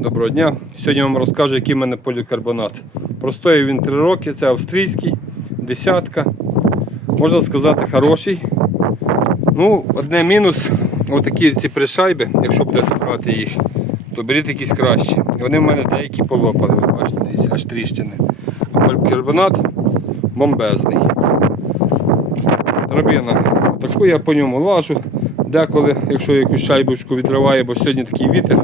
Доброго дня. Сьогодні я вам розкажу, який в мене полікарбонат. Простоїв він 3 роки, це австрійський, десятка. Можна сказати, хороший. Ну, одне мінус, отакі ці пришайби, якщо будете брати їх, то беріть якісь кращі. Вони в мене деякі полопали, ви бачите, дивіться, аж тріщини. А полікарбонат бомбезний. Драбина. Таку я по ньому лажу. Деколи, якщо якусь шайбочку відриває, бо сьогодні такий вітер,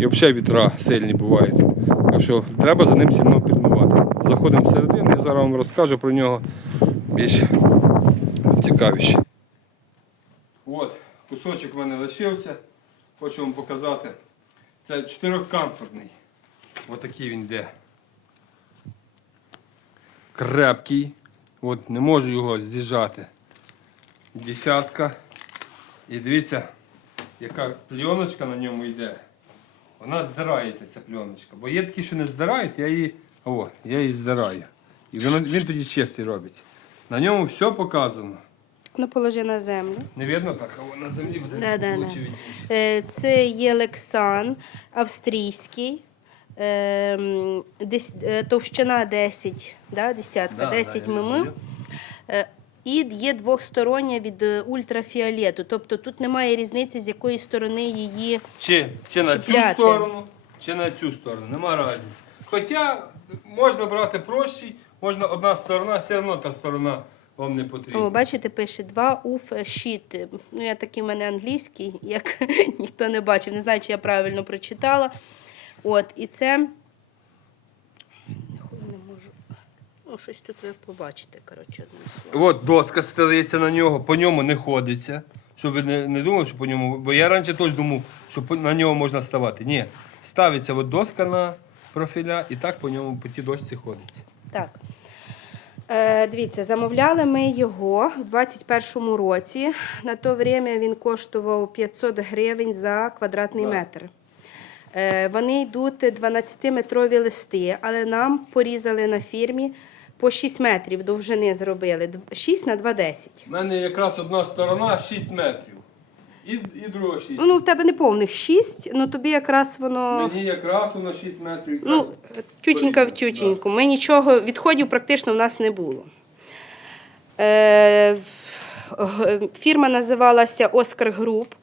і взагалі вітра сильні бувають. Так що треба за ним сильно підмивати. Заходимо всередину, я зараз вам розкажу про нього більш цікавіше. От, кусочок в мене лишився. Хочу вам показати. Це чотирьохкамфортний. Отакий він йде. Крепкий. От не можу його з'їжджати. Десятка. І дивіться, яка пленочка на ньому йде. Вона здирається, ця пленочка. Бо є такі, що не здирають, я її. О, я її здираю. І він, він тоді чистий робить. На ньому все показано. Ну, положи на землю. Не видно так, а на землі буде Да, да, лучше да. видніше. Е, Це є лексан австрійський. Ем, десь, е, товщина 10, да, десятка, Да, 10 да, я мм. Е, І є двохстороння від е, ультрафіолету. Тобто тут немає різниці, з якої сторони її. Чи, чи на цю Чіпляти. сторону, чи на цю сторону, нема різниці. Хоча можна брати прощий, можна одна сторона, все одно та сторона вам не потрібна. О, бачите, пише 2 уф щит. Ну, я такий в мене англійський, як ніхто не бачив. Не знаю, чи я правильно прочитала. От, і це. Нахуй не можу. Ну, щось тут ви побачите, коротше, одним словом. От доска стелиться на нього, по ньому не ходиться. Щоб ви не, не думали, що по ньому. Бо я раніше теж думав, що по- на нього можна ставати. Ні. Ставиться от доска на профіля і так по ньому по тій дошці ходиться. Так. Е, дивіться, замовляли ми його в 21-му році. На то время він коштував 500 гривень за квадратний Так. метр. Е, вони йдуть 12-метрові листи, але нам порізали на фірмі по 6 метрів довжини зробили. 6 на 2,10. У мене якраз одна сторона 6 метрів. І, і друга 6. Ну, в тебе не повних 6, ну тобі якраз воно. Мені якраз воно 6 метрів. якраз Ну, тютенька в тютеньку. Ми нічого, відходів практично в нас не було. Е, фірма називалася Оскар Груп.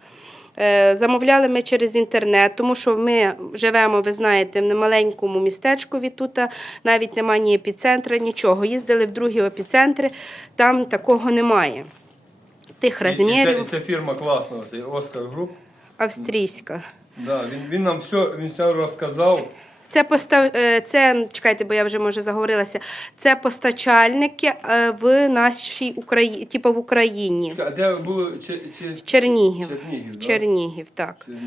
Е, замовляли ми через інтернет, тому що ми живемо, ви знаєте, в маленькому містечку від тут, навіть немає ні епіцентра, нічого. Їздили в другі епіцентри, там такого немає. Тих І- і Це, і це фірма класна, це Оскар Груп. австрійська. Да, він, він нам все, він все розказав. Це постав... е, це, чекайте, бо я вже може заговорилася. Це постачальники е, в нашій Україні, типу в Україні. А де було чи... Чернігів. Чернігів, да? Чернігів, так. Чернігів.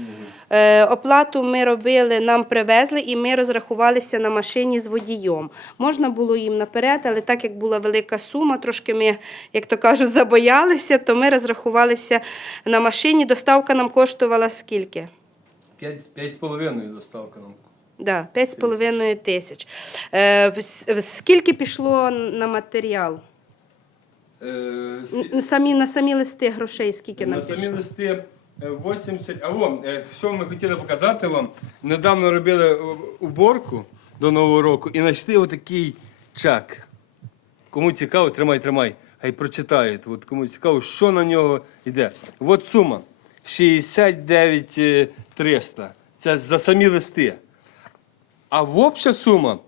Е, оплату ми робили, нам привезли, і ми розрахувалися на машині з водієм. Можна було їм наперед, але так як була велика сума, трошки ми, як то кажуть, забоялися, то ми розрахувалися на машині. Доставка нам коштувала скільки? П'ять, з половиною доставка нам. Да, 5,5 тисяч. Е, скільки пішло на матеріал? Е, самі, на самі листи грошей скільки нам на самі пішло? листи е, 80. А во, е, що ми хотіли показати вам. Недавно робили е, уборку до Нового року і знайшли отакий чек. Кому цікаво, тримай, тримай. Хай прочитають. От кому цікаво, що на нього йде. От сума 69 е, 300. Це за самі листи. А в обща сума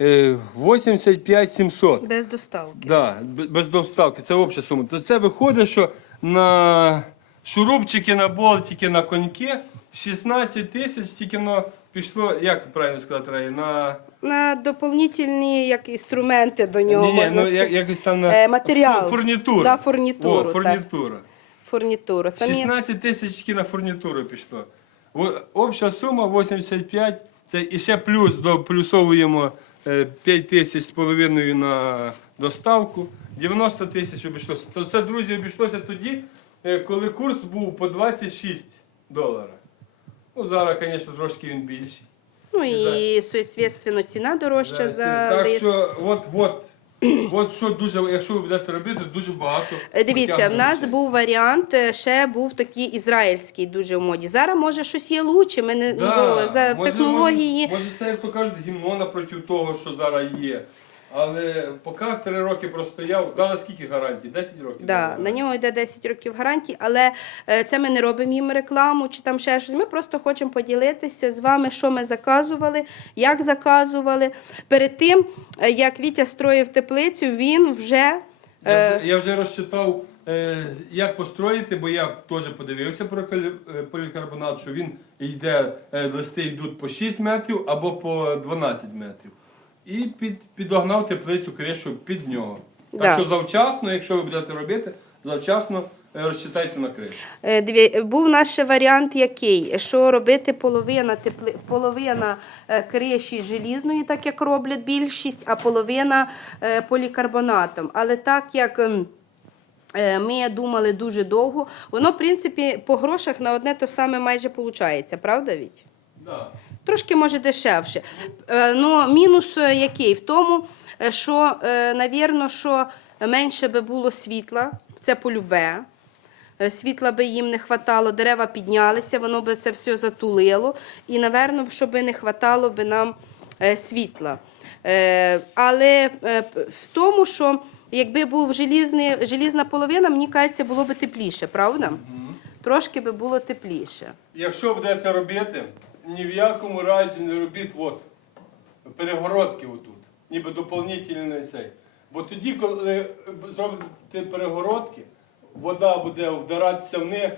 е, 85 700. Без доставки. Да, б- без доставки, це обща сума. То це виходить, що на шурупчики, на болтики, на коньки 16 тисяч тільки но пішло, як правильно сказати, Раї, на На доповнительні як інструменти до нього ні, можна ну, сказати. як, якось там на Е, матеріал. фу- фурнітура. Да, фурнітуру, О, так. фурнітура. фурнітуру. Самі... 16 тисяч тільки на фурнітуру пішло. О- Обща сума 85, це і ще плюс доплюсовуємо 5 тисяч з половиною на доставку, 90 тисяч обійшлося. То це, друзі, обійшлося тоді, е, коли курс був по 26 доларів. Ну, зараз, звісно, трошки він більший. Ну і, соответственно, ціна дорожча Да, за так лист. що, от, от, От що дуже, якщо ви будете робити, дуже багато. Е, Дивіться, в нас був варіант, е, ще був такий ізраїльський дуже в моді. Зараз може щось є лучше. Ми не Да, ну, за може, технології. Може, може, це, як то кажуть, гімно напроти того, що зараз є. Але поки три роки простояв, дали скільки гарантій? 10 років? Да, на нього йде 10 років гарантії, але е, це ми не робимо їм рекламу чи там ще щось. Ми просто хочемо поділитися з вами, що ми заказували, як заказували. Перед тим, е, як Вітя строїв теплицю, він вже. Я е, вже, я вже розчитав, е, як построїти, бо я теж подивився про калі- е, полікарбонат, що він йде, е, листи йдуть по 6 метрів або по 12 метрів. І під, підогнав теплицю кришу під нього. Так Да. що завчасно, якщо ви будете робити, завчасно е, розчитайте на кришу. Е, Дві, був наш ще варіант який, що робити половина, тепли, половина е, криші желізної, так як роблять більшість, а половина е, полікарбонатом. Але так як ем, е, ми думали дуже довго, воно, в принципі, по грошах на одне то саме майже виходить, правда, Віть? Да. Трошки може дешевше. Е, Ну, мінус е, який? В тому, е, що, навірно, що менше би було світла, це полюбе. Світла би їм не хватало, дерева піднялися, воно би це все затулило. І, напевно, щоб не хватало би нам світла. Але в тому, що якби був желізний, желізна половина, мені кажеться, було би тепліше, правда? Трошки би було тепліше. Якщо будете робити, ні в якому разі не робіть от, перегородки отут, ніби доповнительний цей. Бо тоді, коли зробите перегородки, вода буде вдаратися в них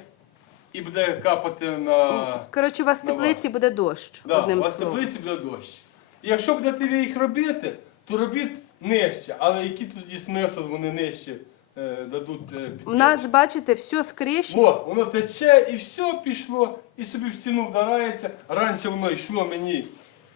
і буде капати на. Коротше, у вас в на теплиці буде дощ. Да, одним у вас в словом. теплиці буде дощ. І якщо будете ви їх робити, то робіть нижче. Але який тоді смисл вони нижче е, дадуть е, У нас, бачите, все криші. О, воно тече і все пішло, і собі в стіну вдарається. Раніше воно йшло мені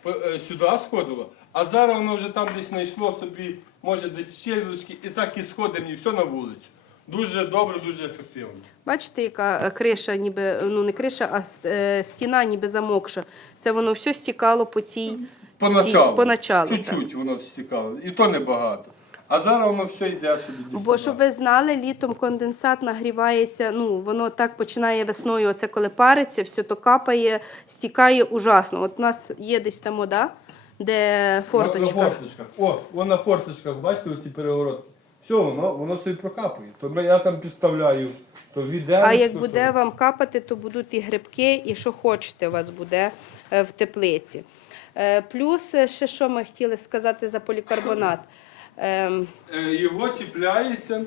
е, сюди сходило, а зараз воно вже там десь знайшло собі, може десь щелочки, і так і сходить мені все на вулицю. Дуже добре, дуже ефективно. Бачите, яка е, криша, ніби, ну не криша, а с- е, стіна ніби замокша. Це воно все стікало по цій Поначалу. поначалу, так. Чуть-чуть воно стікало, і то небагато. А зараз воно все йде собі. Бо щоб ви знали, літом конденсат нагрівається, ну воно так починає весною, оце коли париться, все то капає, стікає ужасно. От у нас є десь там вода, де форточка. на форточках. О, вон на форточках, бачите, оці перегородки. Все, воно, воно собі прокапує. То я там підставляю, то відеречко. А як то- буде вам капати, то будуть і грибки, і що хочете у вас буде е, в теплиці. Е, Плюс е, ще що ми хотіли сказати за полікарбонат. Ем, Е, його чіпляється,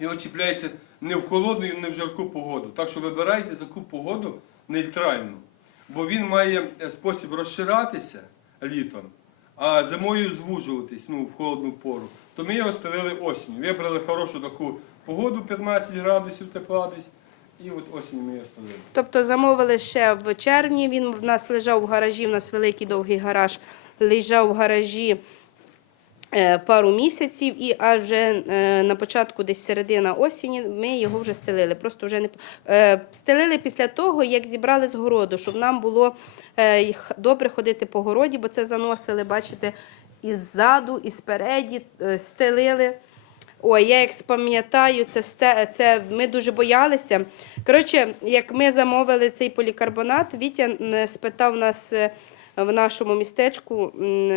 його чіпляється не в холодну і не в жарку погоду. Так що вибирайте таку погоду нейтральну. Бо він має е, спосіб розширатися літом, а зимою звужуватись ну, в холодну пору. То ми його стелили осінню. Вибрали хорошу таку погоду, 15 градусів тепла десь. І от осінню ми його. Тобто замовили ще в червні. Він в нас лежав в гаражі. У нас великий довгий гараж. Лежав в гаражі пару місяців, і аж е, на початку, десь середина осені, ми його вже стелили. Просто вже не е, стелили після того, як зібрали з городу, щоб нам було е, добре ходити по городі, бо це заносили, бачите, і ззаду, і спереді е, стелили. Ой, я як пам'ятаю, це, це ми дуже боялися. Коротше, як ми замовили цей полікарбонат, Вітя спитав нас е, в нашому містечку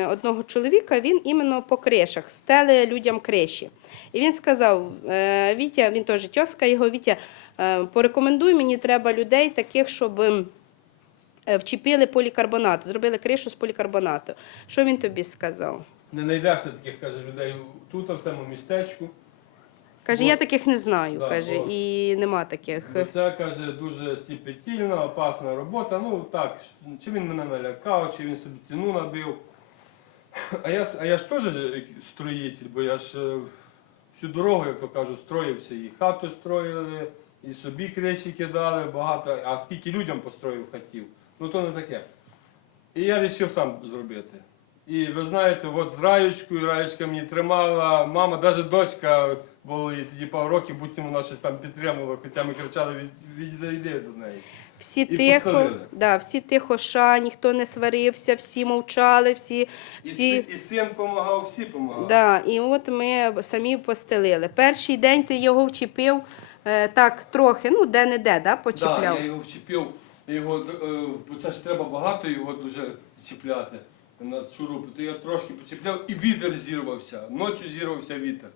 одного чоловіка, він іменно по кришах, стели людям криші. І він сказав: е, Вітя, він теж тьоска його, Вітя, е, порекомендуй мені, треба людей таких, щоб. е, Вчепили полікарбонат, зробили кришу з полікарбонату. Що він тобі сказав? Не знайдешся таких каже, людей тут, в цьому містечку. Каже, я таких не знаю, Да, каже, бо- і нема таких. Бо це каже дуже стіпетільна, опасна робота. Ну так, чи він мене налякав, чи він собі ціну набив. А я, а я ж теж строїтель, бо я ж е, всю дорогу, як то кажу, строївся. І хату строїли, і собі криші кидали багато, а скільки людям построїв хатів. Ну то не таке. І я вирішив сам зробити. І ви знаєте, от з Раєчкою, Раєчка мені тримала, мама, навіть дочка була тоді пару років, буцім вона щось там підтримувала, хоча ми кричали, від, відійди до неї. Всі І тихо, да, всі тихо, ша, ніхто не сварився, всі мовчали, всі, всі си- і син допомагав, всі допомагали. Да, і от ми самі постелили. Перший день ти його вчепив е, так трохи, ну де-не-де, да, почепляв. Да, я його вчепив, його, е, бо це ж треба багато його дуже чіпляти на шурупи. То я трошки почіпляв і вітер зірвався. Ночі зірвався вітер.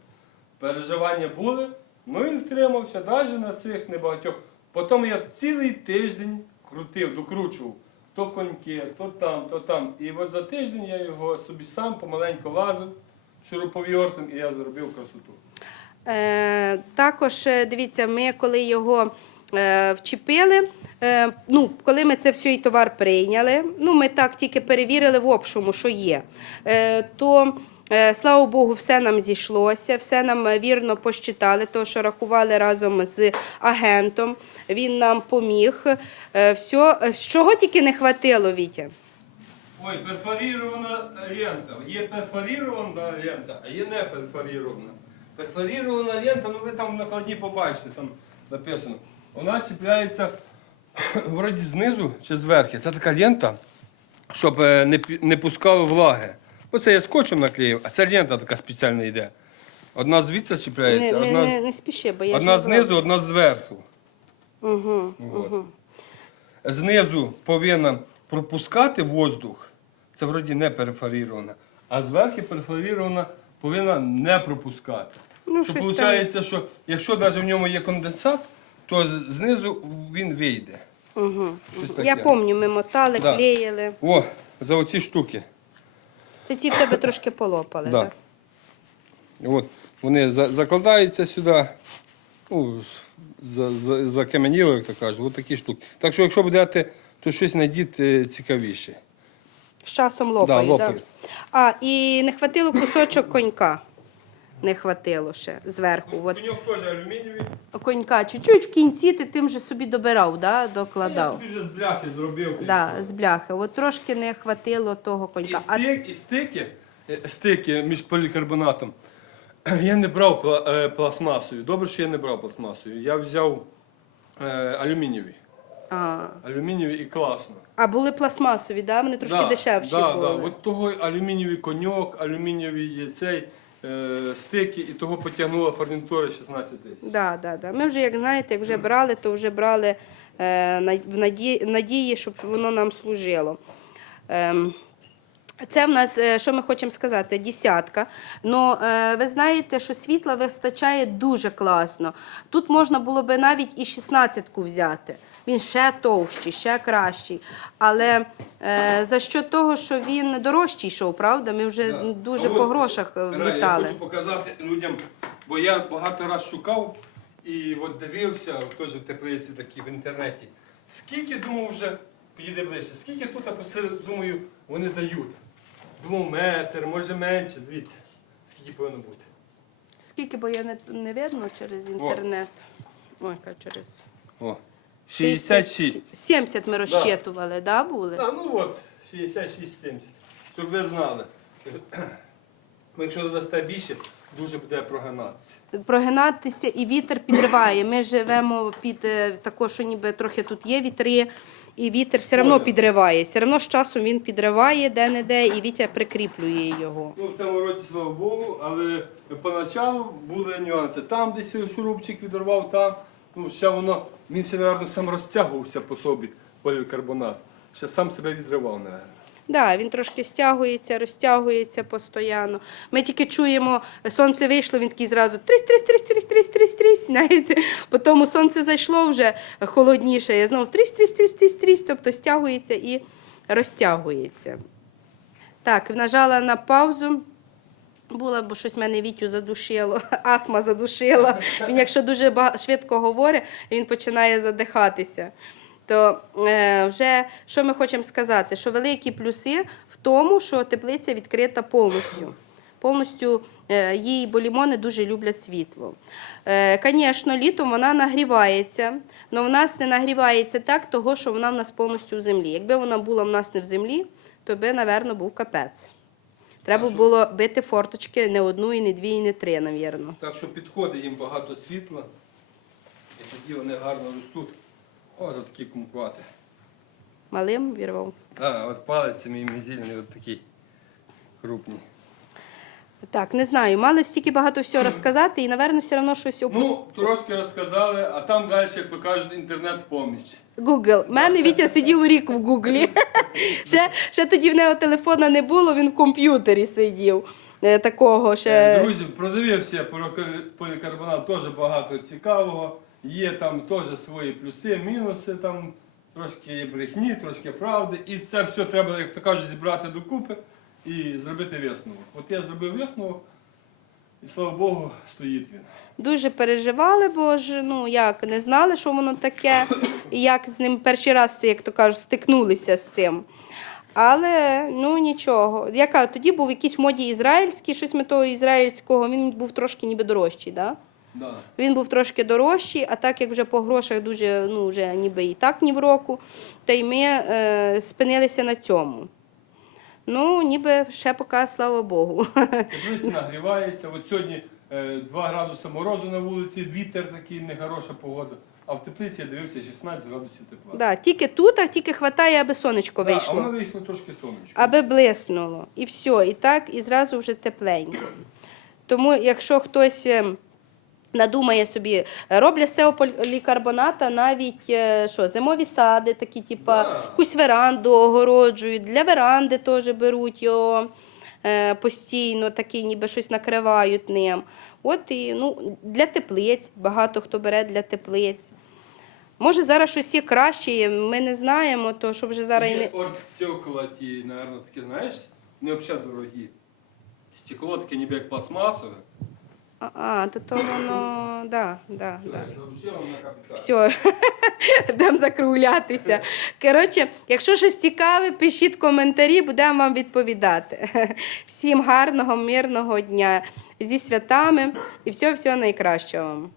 Переживання були, ну він втримався навіть на цих небагатьох. Потім я цілий тиждень крутив, докручував. То коньки, то там, то там. І от за тиждень я його собі сам помаленьку лазив шуруповертом і я зробив красоту. Е, також е, дивіться, ми коли його е, вчепили, ну, коли ми це все товар прийняли, ну, ми так тільки перевірили в общому, що є, е, то. е, Слава Богу, все нам зійшлося, все нам е, вірно посчитали, то що рахували разом з агентом. Він нам поміг. Е, Все, е, чого тільки не хватило, Вітя? Ой, перфорірована лента. Є перфорірована лента, а є не перфорірована. Перфорірована лента, ну ви там в накладні побачите, там написано. Вона чіпляється вроді знизу чи зверху. Це така лента, щоб е, не, не пускало влаги. Оце я скотчем наклеїв, а ця лента така спеціальна йде. Одна звідси чіпляється, не, одна, не, не спіши, бо я одна знизу, одна зверху. Угу, Вот. угу. знизу повинна пропускати воздух, це вроді не перфорірована, а зверху перфорірована повинна не пропускати. Ну, що виходить, що якщо навіть в ньому є конденсат, то знизу він вийде. Угу. Щось Я пам'ятаю, ми мотали, Да. клеїли. О, за оці штуки. Це ці в тебе трошки полопали, Да. так? От, вони за- закладаються сюди, ну, за, за, як то кажуть, от такі штуки. Так що, якщо будете, то щось знайдіть е, цікавіше. З часом лопає, Да, лопає. А, і не хватило кусочок конька. Не хватило ще зверху. От. Коньок теж алюмінієвий. Конька чуть-чуть в кінці ти тим же собі добирав, да, Я докладав. тобі вже з бляхи зробив. Да, з бляхи. От трошки не хватило того І, конька. А стик, і стики, е, стики між полікарбонатом. Я не брав пла- е, пластмасою. Добре, що я не брав пластмасою. Я взяв е, алюмінієвий. А, Алюмінієвий і класно. а були пластмасові, да? вони трошки дешевші да, були. Да. От того алюмінієвий коньок, алюмінієвий цей е, стики, і того потягнула фарнітура 16 тисяч. Да, да, да. Ми вже, як знаєте, як вже брали, то вже брали е, на- в надії, надії, щоб воно нам служило. Ем, це в нас, е, що ми хочемо сказати, десятка. Ну, е, ви знаєте, що світла вистачає дуже класно. Тут можна було би навіть і 16-ку взяти. Він ще товщий, ще кращий. Але е, за що того, що він дорожчий йшов, правда? Ми вже Да. дуже А по от, грошах е, Гра, Я літали. хочу показати людям, бо я багато раз шукав і от дивився, теж в теплиці такі в інтернеті. Скільки думав вже, підійде ближче, скільки тут думаю, вони дають. Думав метр, може менше, дивіться, скільки повинно бути. Скільки, бо я не, не видно через інтернет. Ой, яка через. О, 66. 70 ми розчитували, да, були? А, ну от, 66-70. Щоб ви знали. Бо Якщо додасте більше, дуже буде прогинатися. Прогинатися і вітер підриває. Ми живемо під е, також, що ніби трохи тут є вітри, і вітер все одно підриває. Все одно з часом він підриває де-не-де, і вітер прикріплює його. Ну, в цьому році, слава Богу, але поначалу були нюанси. Там десь шурупчик відривав, там. Ну, ще воно, він ще, мабуть, сам розтягувався по собі, полікарбонат. Ще сам себе відривав, мабуть. Да, він трошки стягується, розтягується постійно. Ми тільки чуємо, сонце вийшло, він такий зразу трісь, трісь, трісь, трісь, трісь, трісь, трісь, знаєте. Потім сонце зайшло вже холодніше, я знову трісь, трісь, трісь, трісь, трісь, тобто стягується і розтягується. Так, нажала на паузу. Була, бо щось мене Вітю задушило, астма задушила. Він, якщо дуже швидко говорить, він починає задихатися. То е, вже що ми хочемо сказати? Що великі плюси в тому, що теплиця відкрита повністю. Повністю е, її бо лімони дуже люблять світло. Звісно, літом вона нагрівається, але в нас не нагрівається так, того, що вона в нас повністю в землі. Якби вона була в нас не в землі, то би, напевно, був капець. Треба що? було бити форточки не одну, і не дві, і не три, навірно. Так що підходить їм багато світла. І тоді вони гарно ростуть. О, такі кумквати. Малим вірвав. А, от палець мій мізільний, от такий крупний. Так, не знаю, мали стільки багато всього розказати, і, напевно, все одно щось опус... Ну, трошки розказали, а там далі, як то кажуть, інтернет в поміч. Google. У мене Вітя сидів рік в Гуглі. ще, ще тоді в нього телефона не було, він в комп'ютері сидів. Е, Такого ще. Е, Друзі, продивився полікар- полікарбонат теж багато цікавого. Є там теж свої плюси, мінуси, там трошки брехні, трошки правди. І це все треба, як то кажуть, зібрати докупи і зробити висновок. От я зробив висновок, і слава Богу, стоїть він. Дуже переживали, бо ж ну як не знали, що воно таке, і як з ним перший раз, як то кажуть, стикнулися з цим. Але ну нічого. Я кажу, тоді був якийсь моді ізраїльський, щось ми того ізраїльського, він був трошки ніби дорожчий. Да? Да. Він був трошки дорожчий, а так як вже по грошах дуже, ну вже ніби і так ні в року, та й ми е, спинилися на цьому. Ну, ніби ще поки, слава Богу. Теплиця нагрівається. От сьогодні е, 2 градуси морозу на вулиці, вітер такий, нехороша погода. А в теплиці я дивився 16 градусів тепла. да, тільки тут, а тільки хватає, аби сонечко Да, а воно вийшло трошки сонечко. аби блиснуло. І все, і так, і зразу вже тепленько. Тому, якщо хтось е, надумає собі, е, роблять з полікарбоната навіть е, що, зимові сади, такі, типа, якусь веранду огороджують, для веранди теж беруть його. е, Постійно такий, ніби щось накривають ним. От і ну, для теплиць, багато хто бере для теплиць. Може, зараз щось є краще, ми не знаємо, то щоб вже зараз і не. Є ті, наверное, такі, знаєш, не взагалі дорогі. Стекло таке ніби як пластмасове. А, а, то, то воно, да, да, да. капіталі. Все, будемо закруглятися. Коротше, якщо щось цікаве, пишіть коментарі, будемо вам відповідати. Всім гарного, мирного дня зі святами і всього-всього найкращого вам.